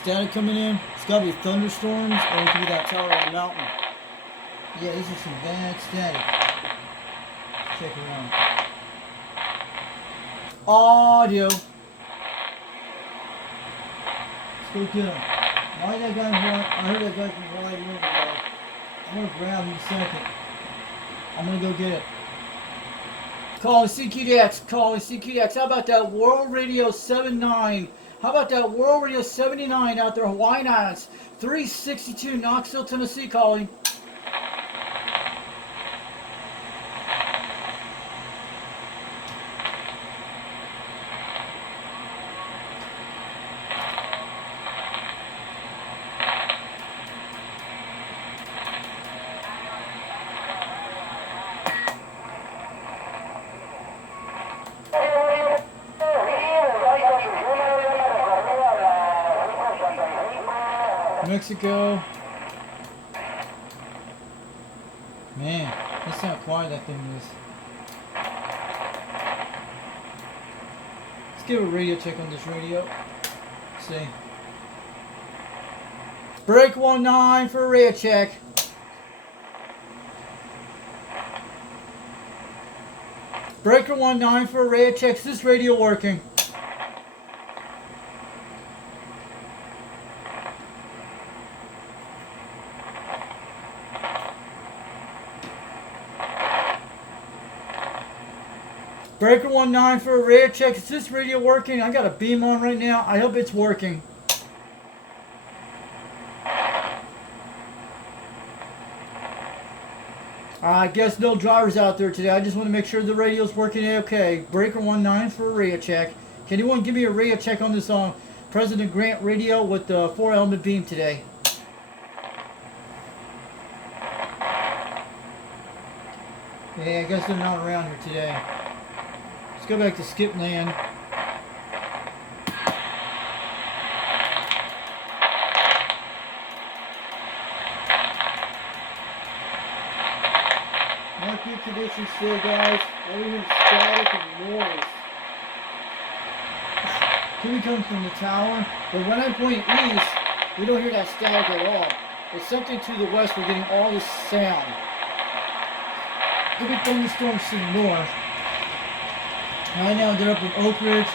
static coming in. It's gotta be thunderstorms, or it could be that tower on the mountain. Yeah, this is some bad static. Check it out. Audio. Let's go get him. Why that guy? I heard that guy from Hawaii moving ago. I'm gonna grab him in a second. I'm gonna go get it. Calling CQDX, calling CQDX. How about that World Radio 79? How about that World Radio 79 out there, Hawaiian Islands? 362 Knoxville, Tennessee calling. Mexico. Man, that's how quiet that thing is. Let's give a radio check on this radio. Let's see. Break 19 for a radio check. Breaker 19 for a radio check. Is this radio working? Breaker 19 for a radio check. Is this radio working? I got a beam on right now. I hope it's working. I guess no drivers out there today. I just want to make sure the radio's working okay. Breaker 19 for a radio check. Can anyone give me a radio check on this President Grant radio with the 4-element beam today? Yeah, I guess they're not around here today. Let's go back to skip land. Not good conditions still, guys. Over here, static and noise. Could be coming from the tower, but when I point east, we don't hear that static at all. It's something to the west. We're getting all this sound. Could be thunderstorms to the north. Right now they're up in Oak Ridge,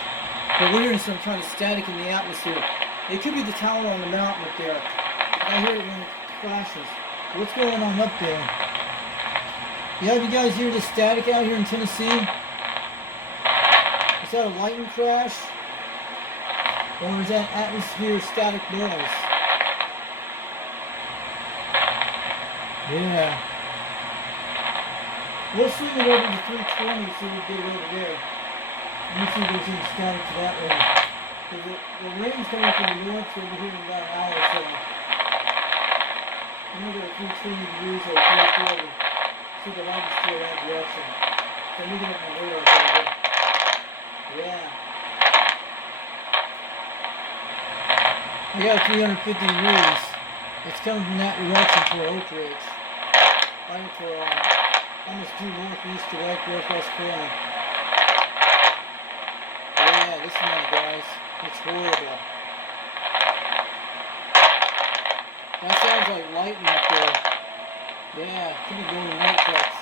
but we're hearing some kind of static in the atmosphere. It could be the tower on the mountain up there. I hear it when it flashes. What's going on up there? Yeah, you guys hear the static out here in Tennessee? Is that a lightning crash? Or is that atmosphere static noise? Yeah. We'll swing it over to 320 so we get it over there. Let me see if there's any static to that way. Because the rain's coming from the north, so we're here in about an hour or so. I'm going to go to 320 degrees or 340. See the light is still that direction. So I'm looking at my radar over there. Yeah. I got 350 degrees. It's coming from that direction toward Oak Ridge. Right for almost due northeast to right northwest corner. Yeah, this one, guys. It's horrible. That sounds like lightning up there. Yeah, could be going to night trucks.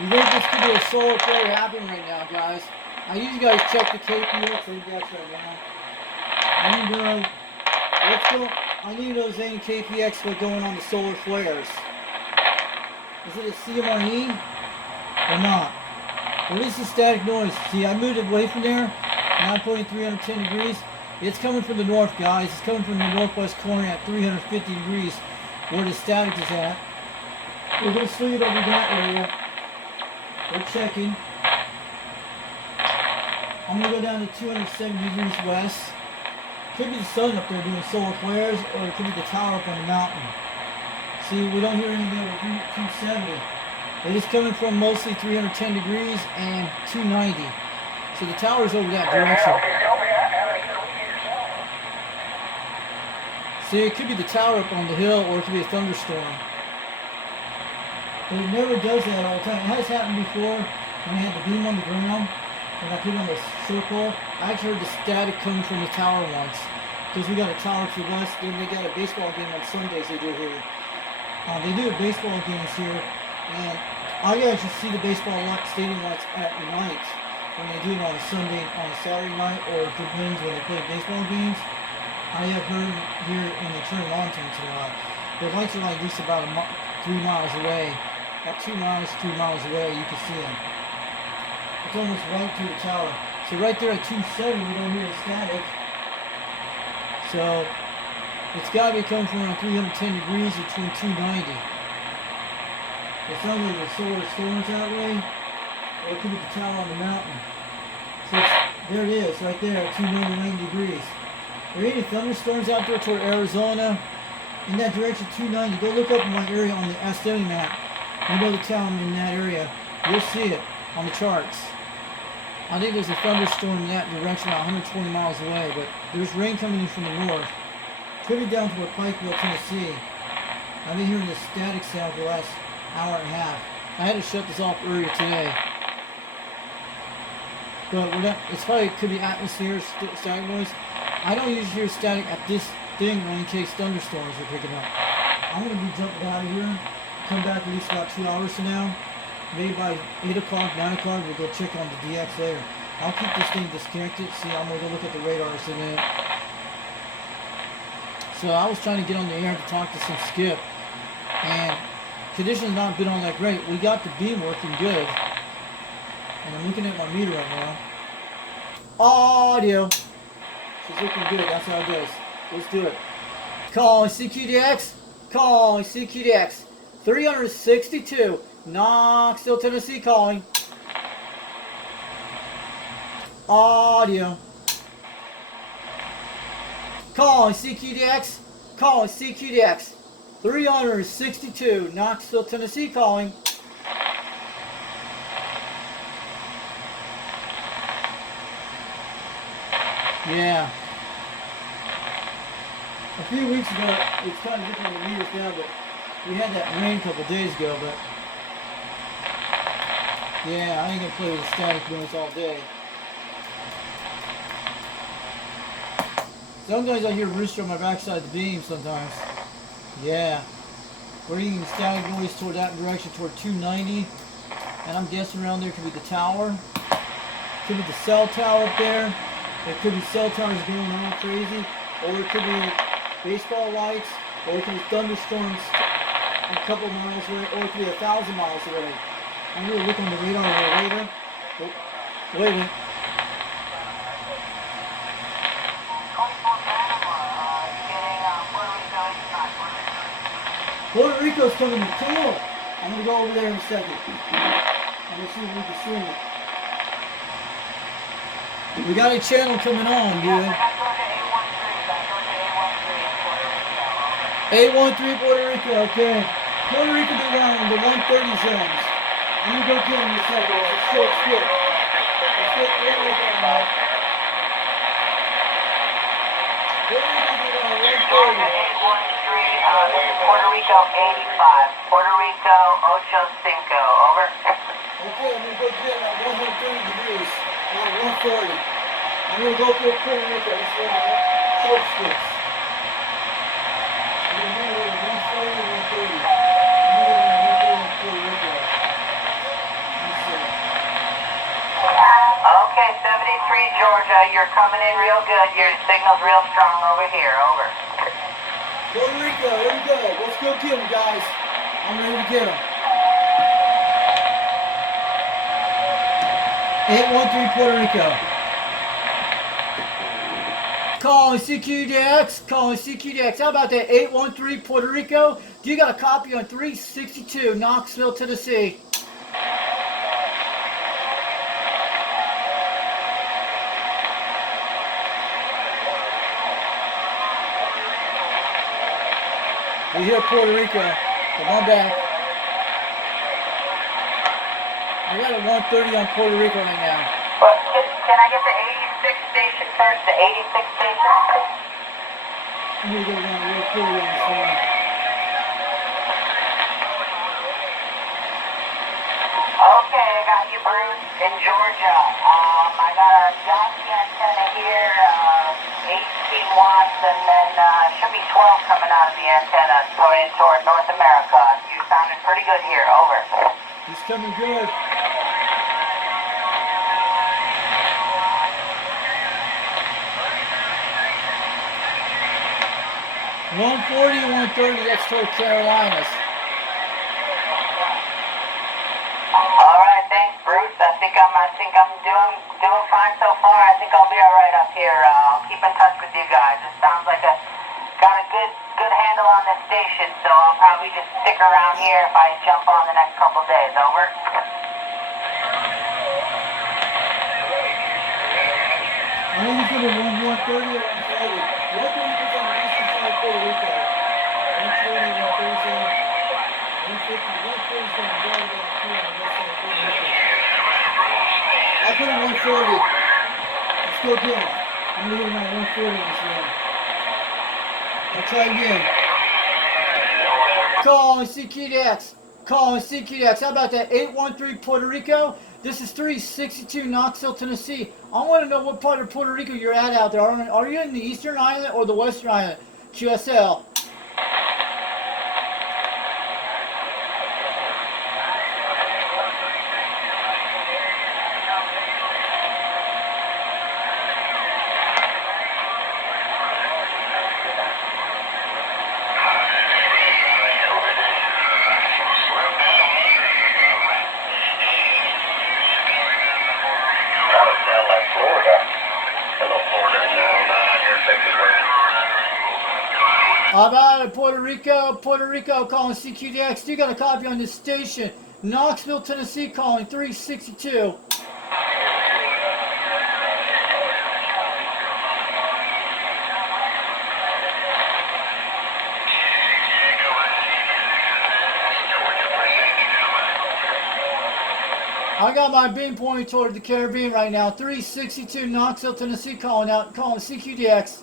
You think this could be a solar flare happening right now, guys? I usually guys check the KPX index right now. I need those KPX what's going on the solar flares. Is it a CMRE or not? What is the static noise? See, I moved away from there. Now I'm pointing 310 degrees. It's coming from the north, guys. It's coming from the northwest corner at 350 degrees, where the static is at. We're going to swing it over that area. We're checking. I'm going to go down to 270 degrees west. Could be the sun up there doing solar flares, or it could be the tower up on the mountain. See, we don't hear anything over 270. It is coming from mostly 310 degrees and 290. So the tower's over that direction. See, it could be the tower up on the hill, or it could be a thunderstorm. But it never does that all the time. It has happened before when I had the beam on the ground. when I put it on the circle, I actually heard the static coming from the tower once. Because we got a tower to the west, then they got a baseball game on Sundays they do here. They do baseball games here, and I actually see the baseball stadium lights at night when they do it on a Sunday, on a Saturday night, or it depends when they play baseball games. I have heard here when they turn it on once in a while. The lights are like at least about 3 miles away. About 2 miles, 3 miles away, you can see them. It's almost right to the tower. So right there at 270, we don't hear the static. So it's got to be coming from around 310 degrees between 290. It sounds like the solar storms that way, or it could be the tower on the mountain. So there it is, right there at 290 degrees. Are there any thunderstorms out there toward Arizona? In that direction, 290. Go look up in my area on the SW map. You know the town in that area. You'll see it on the charts. I think there's a thunderstorm in that direction about 120 miles away, but there's rain coming in from the north. Could be down toward Pikeville, Tennessee. I've been hearing this static sound for the last hour and a half. I had to shut this off earlier today. But we're not, it's probably could be atmosphere static noise. I don't usually hear static at this thing in case thunderstorms are picking up. I'm going to be jumping out of here. Come back at least about 2 hours from now. Maybe by 8 o'clock, 9 o'clock, we'll go check on the DX later. I'll keep this thing disconnected. See, I'm going to go look at the radars in a minute. So I was trying to get on the air to talk to some skip. And conditions not been on that great. We got the beam working good. And I'm looking at my meter right now. Audio. She's looking good. That's how it goes. Let's do it. Calling CQDX. Calling CQDX. 362. Knoxville, Tennessee calling. Audio. Calling CQDX. Calling CQDX. 362. Knoxville, Tennessee calling. Yeah. A few weeks ago, it's kind of different with meters now, but we had that rain a couple days ago, but yeah, I ain't gonna play with the static noise all day. Sometimes I hear rooster on my backside of the beam sometimes. Yeah. We're getting static noise toward that direction, toward 290. And I'm guessing around there could be the tower. Could be the cell tower up there. It could be cell towers going on crazy. Or it could be baseball lights. Or it could be thunderstorms a couple miles away. Or it could be 1,000 miles away. I'm going to look on the radar a little later. Oh, wait a minute. Puerto Rico's coming to kill. I'm going to go over there in a second. I'm going to see if we can swing it. We got a channel coming on, dude. 813 Puerto Rico, okay. Puerto Rico be around in the 130 zones. I'm going to go get him in a second. It's a short skip. Let's get Puerto Rico on that. Puerto Rico be around 130. This is Puerto Rico 85. Puerto Rico 85. Over. Okay, I'm going to go get him at 130 degrees. Not 140. I'm going to go for Puerto Rico. This is one of the short skips. I'm going to go over 140 and 130. I'm going to go over 130 and Puerto Rico. Okay, 73 Georgia, you're coming in real good. Your signal's real strong over here. Over. Puerto Rico, here we go. Let's go get him, guys. I'm ready to get him. 813 Puerto Rico. Calling CQDX. Calling CQDX. How about that? 813 Puerto Rico. Do you got a copy on 362 Knoxville, Tennessee? We hear Puerto Rico. Come on back. I got a 130 on Puerto Rico right now. Well, can I get the 86 station first? The 86 station? I'm going to go down real quick on this one. Okay, I got you, Bruce, in Georgia. I got a Yaki antenna here, 18 watts, and then should be 12 coming out of the antenna going toward North America. You sounded pretty good here. Over. He's coming good. 140, 130, that's toward Carolinas. All right, thanks, Bruce. I think I'm doing fine so far. I think I'll be all right up here. I'll keep in touch with you guys. It sounds like got a good handle on this station, so I'll probably just stick around here if I jump on the next couple days. Over. I think it's going to be 130 or 140. What do you think on the eastern side of Puerto Rico? 120, 130, 150, 140 is going to go down here on the west side of Puerto Rico. I put it 140. Let's go again. I'm going to get around 140 on this one. I'll try again. Calling CQDX. Calling CQDX. How about that? 813 Puerto Rico. This is 362 Knoxville, Tennessee. I want to know what part of Puerto Rico you're at out there. Are you in the eastern island or the western island? QSL. How about it, Puerto Rico? Puerto Rico calling CQDX. You got a copy on this station. Knoxville, Tennessee calling 362. I got my beam pointing toward the Caribbean right now. 362 Knoxville, Tennessee calling CQDX.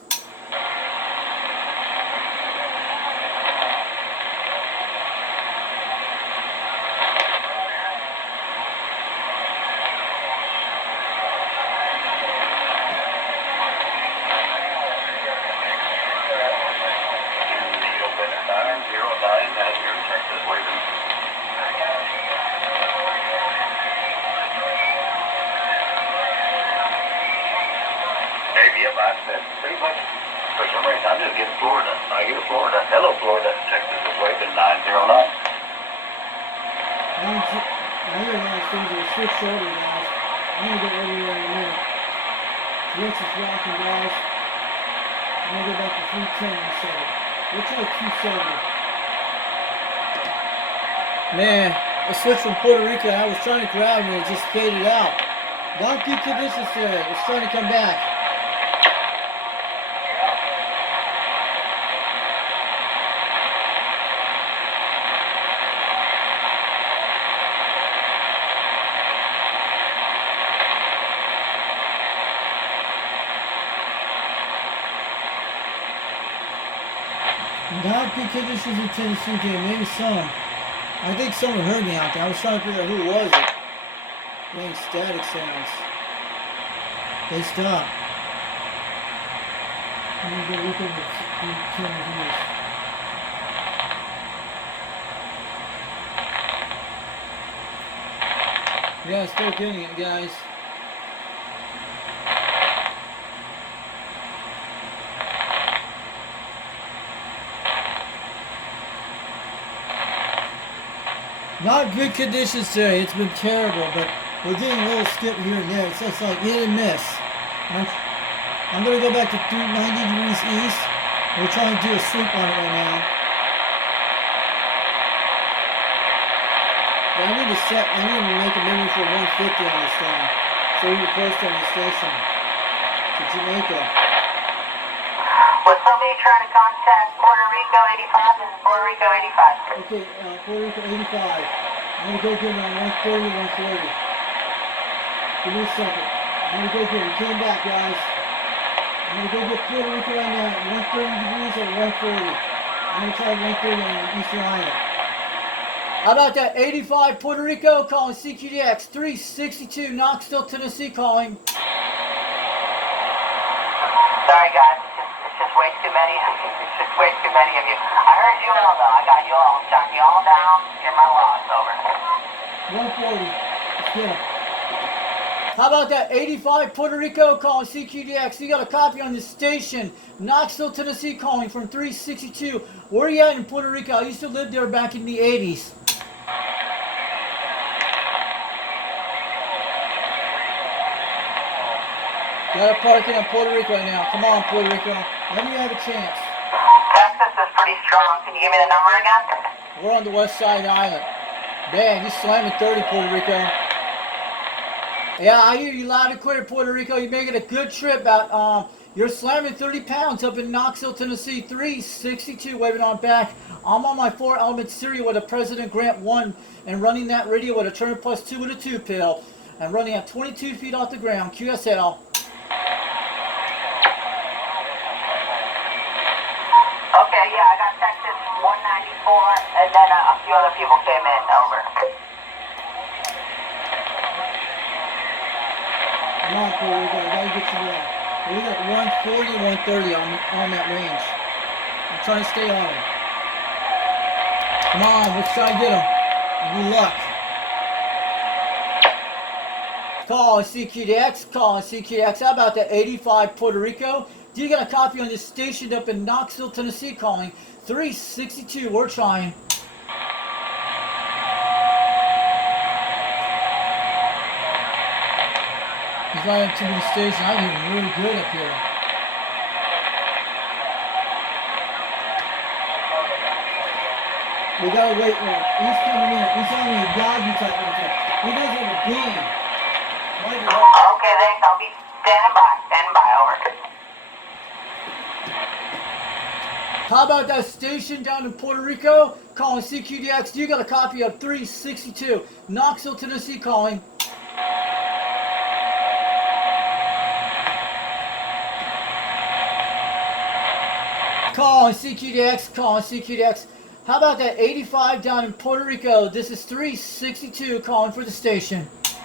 Yep, I said pretty much. For some reason, I'm just getting Florida. I hear Florida. Hello, Florida. Texas is waving 909. I realize things are switched over, guys. I'm going to get over there in a minute. Rex is rocking, guys. I'm going to go back to 310 instead. We'll try 270. Man, I switched from Puerto Rico. I was trying to grab and it just faded out. Not good conditions there. It's trying to come back. Not good conditions in Tennessee game, maybe some. I think someone heard me out there. I was trying to figure out who was it. Dang, static sounds. They stopped. I'm gonna go look over the camera here. Yeah, still getting it, guys. Not good conditions today. It's been terrible, but we're getting a little skip here and there. It's just like hit and miss. I'm going to go back to 90 degrees east. We're trying to do a sweep on it right now. But I need to make a memory for 150 on this thing. So we can post on the station to Jamaica. Was somebody trying to contact Puerto Rico 85? This is Puerto Rico 85. Okay, Puerto Rico 85. I'm going to go get him on 130, 140. Give me a second. I'm going to go get him. He came back, guys. I'm going to go get Puerto Rico right now at 130 degrees or 140. I'm going to try 130 on the Eastern Island. How about that 85 Puerto Rico calling CQDX 362 Knoxville, Tennessee calling. Sorry guys, it's just way too many. It's just way too many of you. I heard you all though. I got you all. I'm shutting you all down. You're my loss. Over. 140. Let's get him. How about that 85 Puerto Rico calling CQDX? You got a copy on the station. Knoxville, Tennessee calling from 362. Where are you at in Puerto Rico? I used to live there back in the 80s. Got a parking in Puerto Rico right now. Come on, Puerto Rico. Let me have a chance. Texas is pretty strong. Can you give me the number again? We're on the west side of the island. Man, you slamming 30, Puerto Rico. Yeah, I hear you loud and clear, Puerto Rico. You're making a good trip out. You're slamming 30 pounds up in Knoxville, Tennessee. 362, waving on back. I'm on my 4-element serial with a President Grant 1 and running that radio with a turn plus 2 with a 2 pill. And running at 22 feet off the ground. QSL. Okay, yeah, I got Texas 194, and then a few other people came in. Over. Come on, Puerto Rico. I gotta get you there. We got 140 and 130 on that range. I'm trying to stay on him. Come on, let's try and get him. Good luck. Call CQDX, call CQDX. How about that 85 Puerto Rico? Do you got a copy on this station up in Knoxville, Tennessee calling 362? We're trying. He's not in too many stations. I hear him really good up here. We gotta wait. He's coming in. He's on the Yagi type of thing. He doesn't have a beam. Okay, thanks. I'll be standing by. Standing by. Over. How about that station down in Puerto Rico calling CQDX? You got a copy of 362 Knoxville, Tennessee calling. Calling CQDX, calling CQDX. How about that 85 down in Puerto Rico? This is 362 calling for the station. Okay,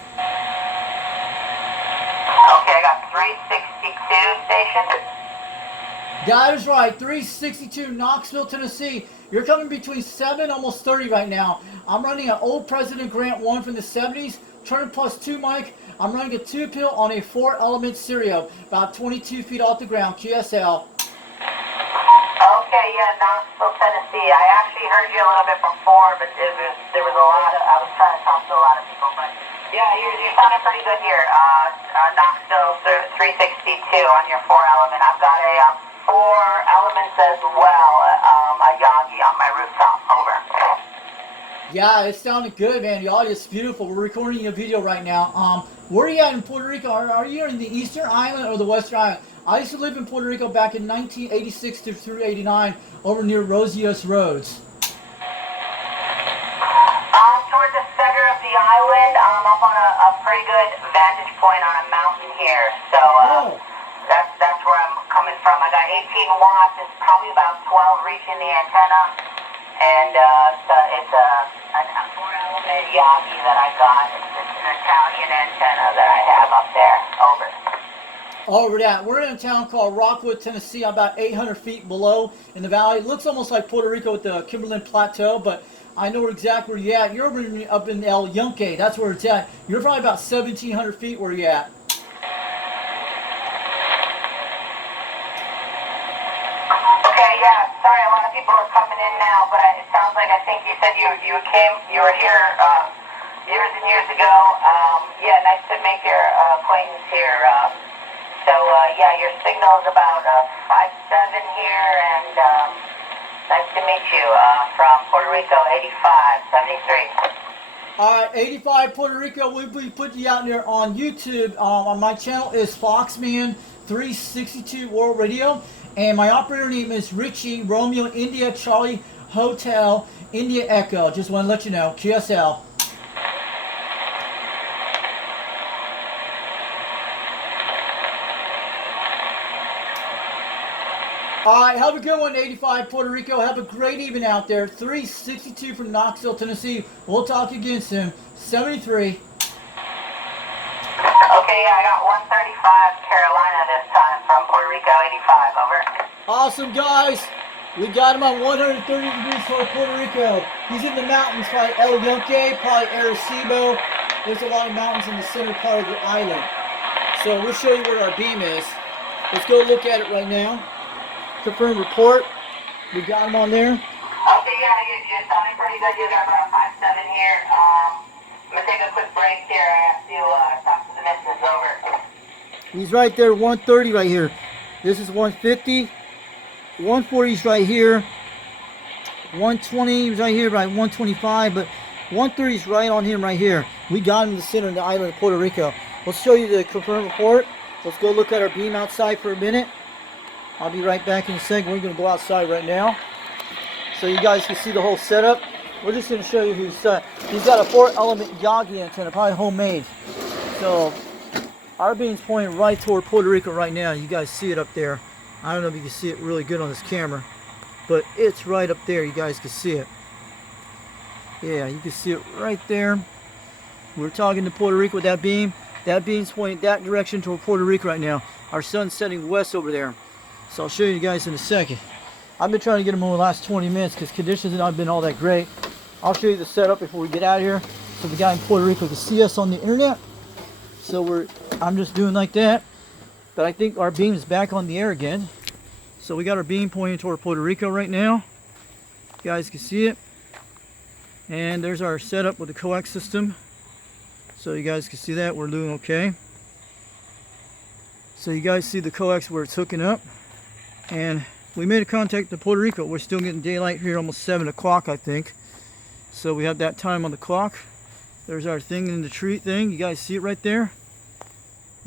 I got 362 station. That is right, 362 Knoxville, Tennessee. You're coming between 7, almost 30 right now. I'm running an old President Grant 1 from the 70s, turn plus 2 mic. I'm running a 2 pill on a 4-element stereo, about 22 feet off the ground, QSL. Okay, yeah, Knoxville, Tennessee. I actually heard you a little bit before, but there was a lot of, I was trying to talk to a lot of people, but yeah, you're sounding pretty good here. Knoxville 362 on your 4-element. I've got a 4 elements as well, a Yagi on my rooftop. Over. Yeah, it sounded good, man. The audio is beautiful. We're recording a video right now. Where are you at in Puerto Rico? Are you in the Eastern Island or the Western Island? I used to live in Puerto Rico back in 1986 through 89 over near Rosios Roads. Toward the center of the island, I'm up on a pretty good vantage point on a mountain here. So that's where I'm coming from. I got 18 watts. It's probably about 12 reaching the antenna. And it's a 4-element Yagi that I got. It's an Italian antenna that I have up there. Over. Over that. We're in a town called Rockwood, Tennessee, about 800 feet below in the valley. It looks almost like Puerto Rico with the Kimberlin Plateau, but I know exactly where you're at. You're up in El Yunque. That's where it's at. You're probably about 1,700 feet where you're at. Okay, yeah. Sorry, a lot of people are coming in now, but it sounds like I think you said you were here years and years ago. Yeah, nice to make your acquaintance here. So yeah, your signal is about 5.7 here, and nice to meet you from Puerto Rico, 8573. Alright, 85 Puerto Rico. We'll be putting you out there on YouTube. On my channel is Foxman 362 World Radio, and my operator name is Richie Romeo India Charlie Hotel India Echo. Just want to let you know, QSL. All right, have a good one, 85 Puerto Rico. Have a great evening out there. 362 from Knoxville, Tennessee. We'll talk again soon. 73. Okay, yeah, I got 135 Carolina this time from Puerto Rico, 85, over. Awesome, guys. We got him on 130 degrees toward Puerto Rico. He's in the mountains, probably El Yunque, probably Arecibo. There's a lot of mountains in the center part of the island. So we'll show you where our beam is. Let's go look at it right now. Confirm report. We got him on there. Okay, yeah, you're sounding pretty good. You got about 5-7 here. I'm going to take a quick break here. I have to talk to the missus, over. He's right there, 130 right here. This is 150. 140 is right here. 120 is right here, right 125, but 130 is right on him right here. We got him in the center of the island of Puerto Rico. Let's show you the confirmed report. Let's go look at our beam outside for a minute. I'll be right back in a second. We're going to go outside right now so you guys can see the whole setup. We're just going to show you he's got a 4-element Yagi antenna, probably homemade. So our beam's pointing right toward Puerto Rico right now. You guys see it up there. I don't know if you can see it really good on this camera, but it's right up there. You guys can see it. Yeah, you can see it right there. We're talking to Puerto Rico with that beam. That beam's pointing that direction toward Puerto Rico right now. Our sun's setting west over there. So I'll show you guys in a second. I've been trying to get them over the last 20 minutes because conditions have not been all that great. I'll show you the setup before we get out of here so the guy in Puerto Rico can see us on the internet. So I'm just doing like that. But I think our beam is back on the air again. So we got our beam pointing toward Puerto Rico right now. You guys can see it. And there's our setup with the coax system. So you guys can see that. We're doing okay. So you guys see the coax where it's hooking up. And we made a contact to Puerto Rico. We're still getting daylight here, almost 7 o'clock, I think. So we have that time on the clock. There's our thing in the tree thing. You guys see it right there?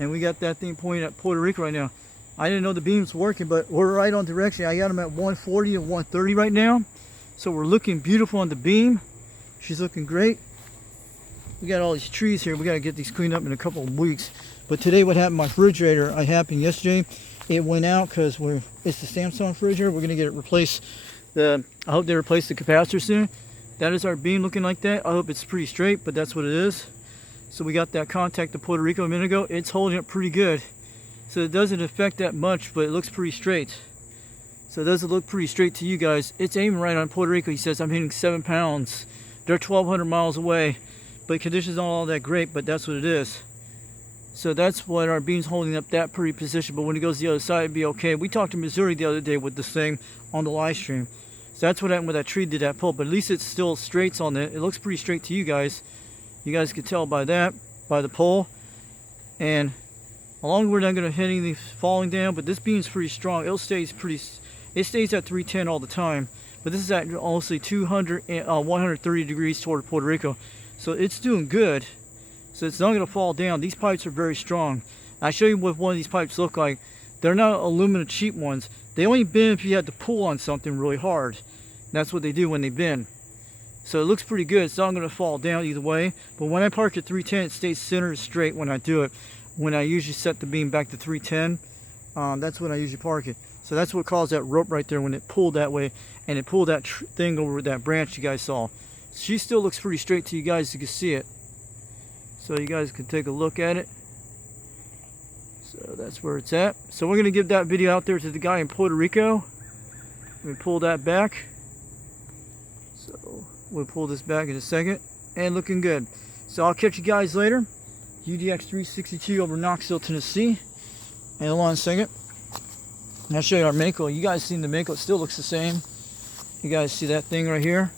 And we got that thing pointing at Puerto Rico right now. I didn't know the beam's working, but we're right on direction. I got them at 140 and 130 right now. So we're looking beautiful on the beam. She's looking great. We got all these trees here. We got to get these cleaned up in a couple of weeks. But today what happened, my refrigerator, happened yesterday. It went out because it's the Samsung refrigerator. We're going to get it replaced. I hope they replace the capacitor soon. That is our beam looking like that. I hope it's pretty straight, but that's what it is. So we got that contact to Puerto Rico a minute ago. It's holding up pretty good. So it doesn't affect that much, but it looks pretty straight. So it doesn't look pretty straight to you guys. It's aiming right on Puerto Rico. He says, I'm hitting 7 pounds. They're 1,200 miles away. But conditions aren't all that great, but that's what it is. So that's what our beam's holding up, that pretty position. But when it goes the other side, it'd be okay. We talked to Missouri the other day with this thing on the live stream. So that's what happened with that tree did that pull. But at least it's still straight on it. It looks pretty straight to you guys. You guys can tell by that, by the pole. And along we're not going to hit anything falling down, but this beam's pretty strong. It stays at 310 all the time. But this is at honestly 130 degrees toward Puerto Rico. So it's doing good. So it's not going to fall down. These pipes are very strong. I'll show you what one of these pipes look like. They're not aluminum cheap ones. They only bend if you had to pull on something really hard. That's what they do when they bend. So it looks pretty good. It's not going to fall down either way. But when I park at 310, it stays centered straight when I do it. When I usually set the beam back to 310, that's when I usually park it. So that's what caused that rope right there when it pulled that way. And it pulled that thing over that branch you guys saw. She still looks pretty straight to you guys. You can see it. So you guys can take a look at it. So that's where it's at. So we're going to give that video out there to the guy in Puerto Rico. Let me pull that back. So we'll pull this back in a second. And looking good. So I'll catch you guys later. UDX362 over Knoxville, Tennessee. And hold on a second. I'll show you our Mako. You guys seen the Mako. It still looks the same. You guys see that thing right here?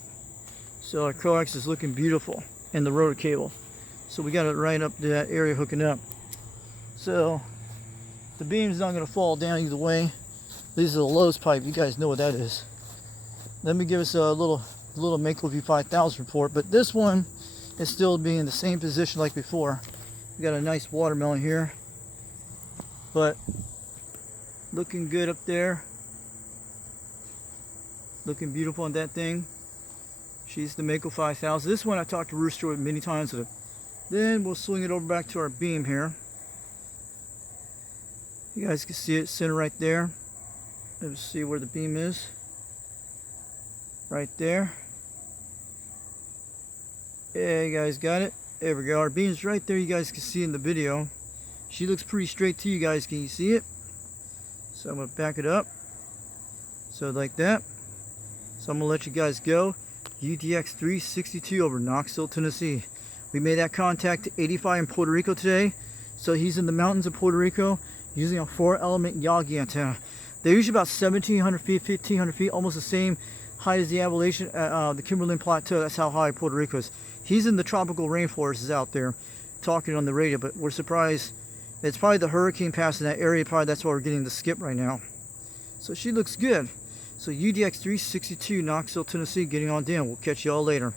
So our coax is looking beautiful. And the rotor cable. So we got it right up to that area hooking up. So the beam's not going to fall down either way. This is a Lowe's pipe. You guys know what that is. Let me give us a little Mako View 5000 report. But this one is still being in the same position like before. We got a nice watermelon here. But looking good up there. Looking beautiful on that thing. She's the Mako 5000. This one I talked to Rooster with many times with it. Then we'll swing it over back to our beam here. You guys can see it center right there. Let's see where the beam is. Right there. Yeah, you guys got it. There we go. Our beam's right there. You guys can see in the video. She looks pretty straight to you guys. Can you see it? So I'm going to back it up. So like that. So I'm going to let you guys go. UDX362 over Knoxville, Tennessee. We made that contact to 85 in Puerto Rico today. So he's in the mountains of Puerto Rico using a 4-element Yagi antenna. They're usually about 1,700 feet, 1,500 feet, almost the same height as the Appalachian, the Kimberlin Plateau. That's how high Puerto Rico is. He's in the tropical rainforests out there talking on the radio, but we're surprised. It's probably the hurricane passing that area. Probably that's why we're getting the skip right now. So she looks good. So UDX362, Knoxville, Tennessee, getting on down. We'll catch you all later.